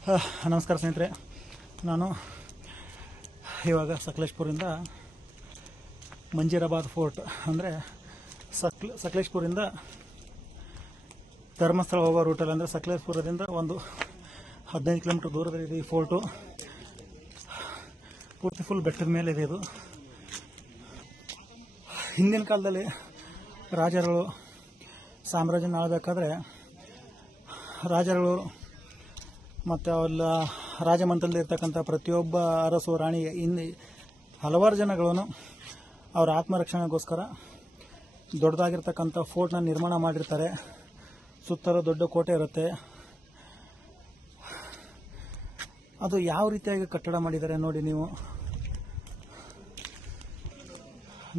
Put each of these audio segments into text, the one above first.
ನಮಸ್ಕಾರ ಸ್ನೇಹಿತರೆ, ನಾನು ಇವಾಗ ಸಕಲೇಶ್ಪುರಿಂದ ಮಂಜೀರಾಬಾದ್ ಫೋರ್ಟ್ ಅಂದರೆ ಸಕಲೇಶ್ಪುರಿಂದ ಧರ್ಮಸ್ಥಳ ಹೋಗೋ ರೂಟಲ್ಲಿ, ಅಂದರೆ ಸಕಲೇಶ್ಪುರದಿಂದ ಒಂದು 15 ಕಿಲೋಮೀಟರ್ ದೂರದಲ್ಲಿದೆ ಈ ಫೋರ್ಟು. ಪೂರ್ತಿ ಫುಲ್ ಬೆಟ್ಟದ ಮೇಲೆ ಇದೆ ಇದು. ಹಿಂದಿನ ಕಾಲದಲ್ಲಿ ರಾಜರುಗಳು ಸಾಮ್ರಾಜ್ಯನ ಆಳಬೇಕಾದ್ರೆ ರಾಜರುಗಳು ಮತ್ತು ಅವಲ್ಲ ರಾಜಮಂತ್ರದಲ್ಲಿ ಇರ್ತಕ್ಕಂಥ ಪ್ರತಿಯೊಬ್ಬ ಅರಸು ರಾಣಿಗೆ ಹಲವಾರು ಜನಗಳನ್ನು ಅವರ ಆತ್ಮರಕ್ಷಣೆಗೋಸ್ಕರ ದೊಡ್ಡದಾಗಿರ್ತಕ್ಕಂಥ ಫೋರ್ಟ್ನ ನಿರ್ಮಾಣ ಮಾಡಿರ್ತಾರೆ. ಸುತ್ತಲೂ ದೊಡ್ಡ ಕೋಟೆ ಇರುತ್ತೆ. ಅದು ಯಾವ ರೀತಿಯಾಗಿ ಕಟ್ಟಡ ಮಾಡಿದ್ದಾರೆ ನೋಡಿ, ನೀವು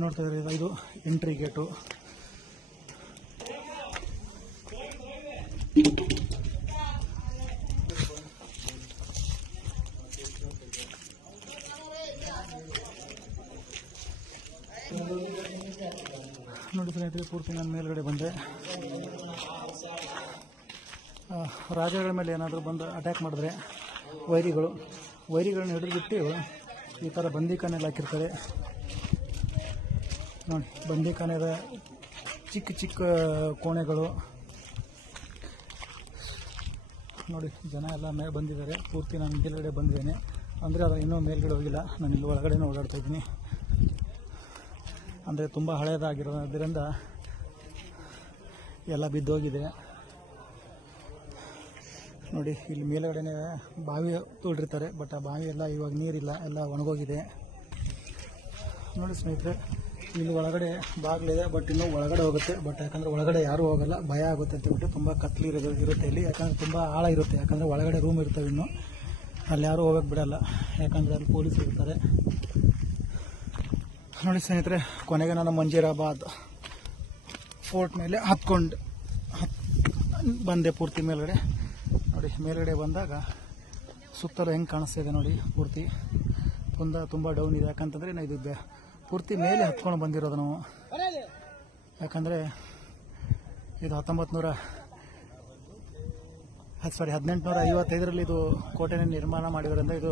ನೋಡ್ತಾ ಇದ್ದೀರಿ. ಇದು ಎಂಟ್ರಿ ಗೇಟು. ನೋಡಿ ಸ್ನೇಹಿತರೆ, ಪೂರ್ತಿ ನಾನು ಮೇಲ್ಗಡೆ ಬಂದೆ. ರಾಜಗಳ ಮೇಲೆ ಏನಾದರೂ ಬಂದು ಅಟ್ಯಾಕ್ ಮಾಡಿದ್ರೆ ವೈರಿಗಳನ್ನ ಹಿಡಿದುಬಿಟ್ಟು ಈ ಥರ ಬಂದಿಖಾನೆಯಲ್ಲಿ ಹಾಕಿರ್ತಾರೆ ನೋಡಿ. ಬಂದಿಖಾನೆದ ಚಿಕ್ಕ ಚಿಕ್ಕ ಕೋಣೆಗಳು ನೋಡಿ. ಜನ ಎಲ್ಲ ಮೇಲೆ ಬಂದಿದ್ದಾರೆ. ಪೂರ್ತಿ ನಾನು ಮೇಲ್ಗಡೆ ಬಂದಿದ್ದೇನೆ, ಅಂದರೆ ಅದು ಇನ್ನೂ ಮೇಲ್ಗಡೆ ಹೋಗಿಲ್ಲ. ನಾನು ಇಲ್ಲಿ ಒಳಗಡೆನೂ ಓಡಾಡ್ತಾ ಇದ್ದೀನಿ. ಅಂದರೆ ತುಂಬ ಹಳೆಯದಾಗಿರೋದ್ರಿಂದ ಎಲ್ಲ ಬಿದ್ದೋಗಿದೆ ನೋಡಿ. ಇಲ್ಲಿ ಮೇಲ್ಗಡೆನೇ ಬಾವಿ ತೋಡಿರ್ತಾರೆ, ಬಟ್ ಆ ಬಾವಿ ಎಲ್ಲ ಇವಾಗ ನೀರಿಲ್ಲ, ಎಲ್ಲ ಒಣಗೋಗಿದೆ ನೋಡಿ ಸ್ನೇಹಿತರೆ. ಇಲ್ಲಿ ಒಳಗಡೆ ಬಾಗಿಲಿದೆ, ಬಟ್ ಇನ್ನೂ ಒಳಗಡೆ ಹೋಗುತ್ತೆ. ಬಟ್ ಯಾಕಂದರೆ ಒಳಗಡೆ ಯಾರೂ ಹೋಗಲ್ಲ, ಭಯ ಆಗುತ್ತೆ ಅಂತ ಬಿಟ್ಟು ತುಂಬ ಇರುತ್ತೆ ಇಲ್ಲಿ. ಯಾಕಂದರೆ ತುಂಬ ಆಳ ಇರುತ್ತೆ. ಯಾಕಂದರೆ ಒಳಗಡೆ ರೂಮ್ ಇರ್ತವೆ, ಇನ್ನೂ ಅಲ್ಲಿ ಯಾರೂ ಹೋಗಕ್ಕೆ ಬಿಡಲ್ಲ, ಯಾಕಂದರೆ ಅಲ್ಲಿ ಪೊಲೀಸರು ಇರ್ತಾರೆ ನೋಡಿ ಸ್ನೇಹಿತರೆ. ಕೊನೆಗೆ ನಾನು ಮಂಜೀರಾಬಾದ್ ಫೋರ್ಟ್ ಮೇಲೆ ಹತ್ಕೊಂಡು ಬಂದೆ ಪೂರ್ತಿ ಮೇಲ್ಗಡೆ ನೋಡಿ. ಮೇಲ್ಗಡೆ ಬಂದಾಗ ಸುತ್ತಲೂ ಹೆಂಗೆ ಕಾಣಿಸ್ತಿದೆ ನೋಡಿ. ಪೂರ್ತಿ ತುಂಬ ಡೌನ್ ಇದೆ. ಯಾಕಂತಂದರೆ ಇದು ಪೂರ್ತಿ ಮೇಲೆ ಹತ್ಕೊಂಡು ಬಂದಿರೋದು ನಾವು. ಯಾಕಂದರೆ ಇದು 1855ರಲ್ಲಿ ಇದು ಕೋಟೆನ ನಿರ್ಮಾಣ ಮಾಡಿರೋದ್ರಿಂದ ಇದು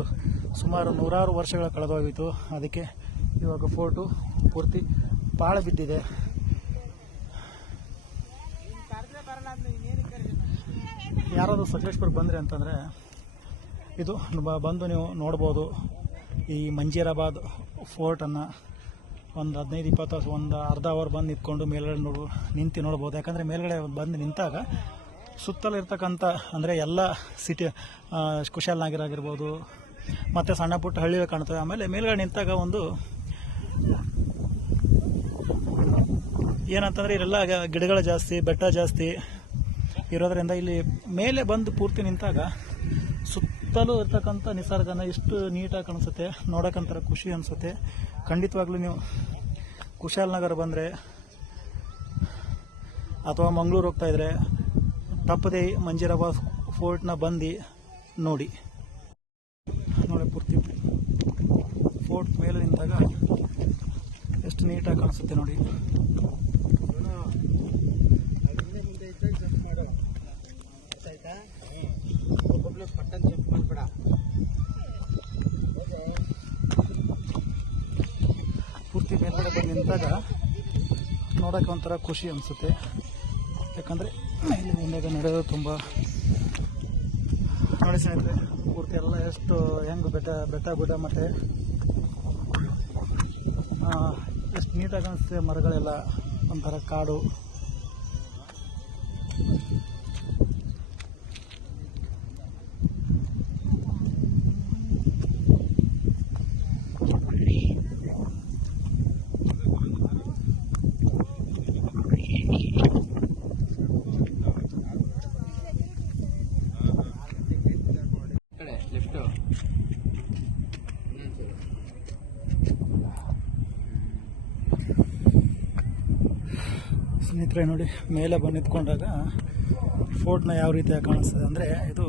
ಸುಮಾರು 100 ವರ್ಷಗಳ ಕಳೆದೋಗಿತ್ತು. ಅದಕ್ಕೆ ಇವಾಗ ಫೋರ್ಟು ಪೂರ್ತಿ ಪಾಳು ಬಿದ್ದಿದೆ. ಯಾರಾದರೂ ಸಕಲೇಶ್ಪುರಕ್ಕೆ ಬಂದರೆ ಅಂತಂದರೆ ಇದು ಬಂದು ನೀವು ನೋಡ್ಬೋದು. ಈ ಮಂಜೀರಾಬಾದ್ ಫೋರ್ಟನ್ನು ಒಂದು 15-20 ಒಂದು ಅರ್ಧ ಅವರ್ ಬಂದು ನಿಂತ್ಕೊಂಡು ಮೇಲ್ಗಡೆ ನಿಂತು ನೋಡ್ಬೋದು. ಯಾಕಂದರೆ ಮೇಲ್ಗಡೆ ಬಂದು ನಿಂತಾಗ ಸುತ್ತಲೂ ಇರ್ತಕ್ಕಂಥ, ಅಂದರೆ ಎಲ್ಲ ಸಿಟಿ ಕುಶಾಲನಗರ ಮತ್ತು ಸಣ್ಣ ಪುಟ್ಟ ಹಳ್ಳಿಗಳು ಕಾಣ್ತವೆ. ಆಮೇಲೆ ಮೇಲ್ಗಡೆ ನಿಂತಾಗ ಒಂದು ಏನಂತಂದರೆ ಇಲ್ಲೆಲ್ಲ ಗಿಡಗಳು ಜಾಸ್ತಿ, ಬೆಟ್ಟ ಜಾಸ್ತಿ ಇರೋದ್ರಿಂದ ಇಲ್ಲಿ ಮೇಲೆ ಬಂದು ಪೂರ್ತಿ ನಿಂತಾಗ ಸುತ್ತಲೂ ಇರ್ತಕ್ಕಂಥ ನಿಸರ್ಗನ ಎಷ್ಟು ನೀಟಾಗಿ ಕಾಣಿಸುತ್ತೆ, ನೋಡೋಕ್ಕಂತರ ಖುಷಿ ಅನಿಸುತ್ತೆ. ಖಂಡಿತವಾಗ್ಲೂ ನೀವು ಕುಶಾಲನಗರ ಬಂದರೆ ಅಥವಾ ಮಂಗಳೂರು ಹೋಗ್ತಾಯಿದ್ರೆ ತಪ್ಪದೇ ಮಂಜೀರಾಬಾದ್ ಫೋರ್ಟ್ನ ಬಂದು ನೋಡಿ. ಪೂರ್ತಿ ಫೋರ್ಟ್ ಮೇಲೆ ನಿಂತಾಗ ಎಷ್ಟು ನೀಟಾಗಿ ಕಾಣಿಸುತ್ತೆ ನೋಡಿ. ಪೂರ್ತಿ ಮೇಲ್ಗಡೆ ಬಂದು ನಿಂತಾಗ ನೋಡೋಕೆ ಒಂಥರ ಖುಷಿ ಅನಿಸುತ್ತೆ. ಯಾಕಂದರೆ ಇಲ್ಲಿ ಮುಂದೆ ನಡೆಯೋದು ತುಂಬ ನೋಡಿ ಸ್ನೇಹಿತರೆ. ಪೂರ್ತಿ ಎಲ್ಲ ಎಷ್ಟು ಹೆಂಗೆ ಬೆಟ್ಟ ಗುಡ್ಡ ಮತ್ತು ಎಷ್ಟು ನೀಟಾಗಿ ಕಾಣಿಸುತ್ತೆ. ಮರಗಳೆಲ್ಲ ಒಂಥರ ಕಾಡು. ಸ್ನೇಹಿತರೆ ನೋಡಿ, ಮೇಲೆ ಬಂದು ನಿಂತ್ಕೊಂಡಾಗ ಫೋರ್ಟ್ನ ಯಾವ ರೀತಿಯಾಗಿ ಕಾಣಿಸ್ತದೆ ಅಂದರೆ, ಇದು